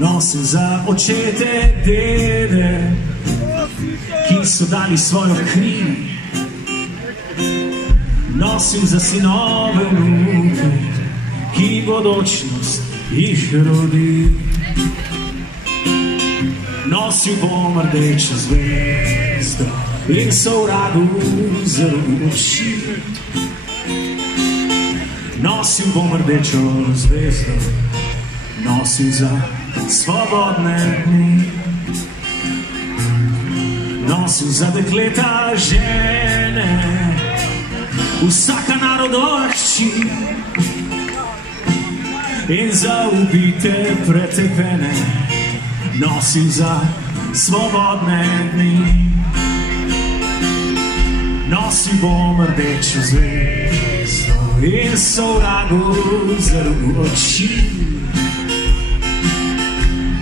Nosim za očete, dede, ki so dali svojo kri. Nosim za sinove, vnuke, ki bodočnost jih rodi. Nosil bom rdečo zvezdo in sovradu zelo oči. Nosil bom rdečo zvezdo, nosil za svobodne dni. Nosil za dekleta žene, vsaka narodošči, in za ubite pretepene, nosil za svobodne dni. Nosil bom rdečo zvezdo in sovragu zelo oči.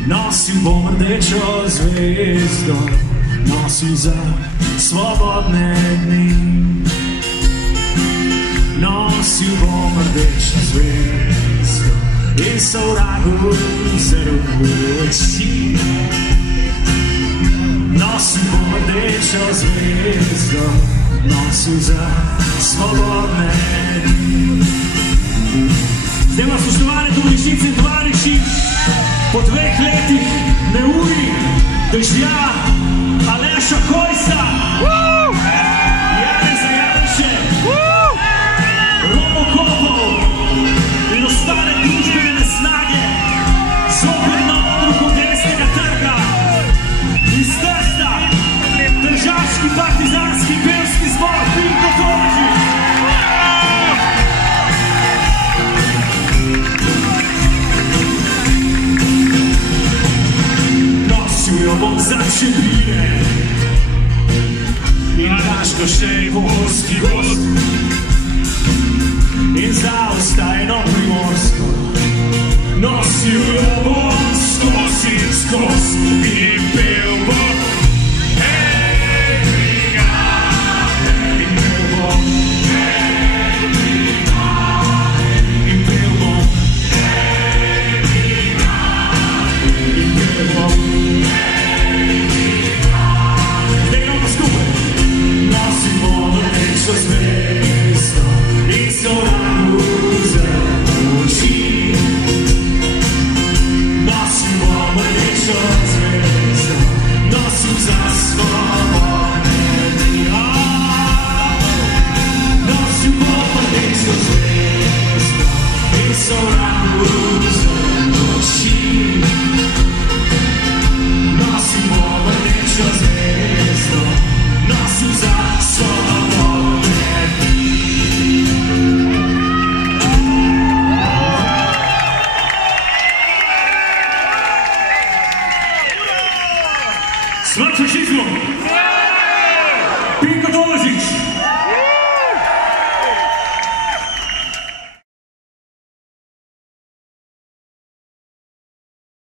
Nosil bom rdečo zvezdo, nosil za svobodne dni. Nosil bom rdečo zvezdo in sovragu zelo oči. Nosil bom rdečo zvezdo, nosil za svobodne dni. Zdaj vas, spoštovane tovarišice in tovariši, po 2 letih neurij, dežja, Aleša Hojsa, Janeza Janše, Robokopov in ostale družbene nesnage zopet na odru Kongresnega trga iz Trsta, Tržaški partizanski pevski zbor Pinko Tolažič. Jo bom za Čebine in Gaško Šejvorski gost in za ostajno Primorsko. Nosil jo bom skozi in skozi in pel bom. Hej, brigade, in pel bom. Hej, brigade, in pel bom. Hej, brigade, in pel bom. Zvezdo in sovragu zelo oči. Nosil bom rdečo zvezdo, nosil za svobodne dni. Nosil bom rdečo zvezdo in sovragu zelo oči. Nosil bom rdečo zvezdo, nosil za svobodne. Smrt fašizmu! Pinko Tolažič!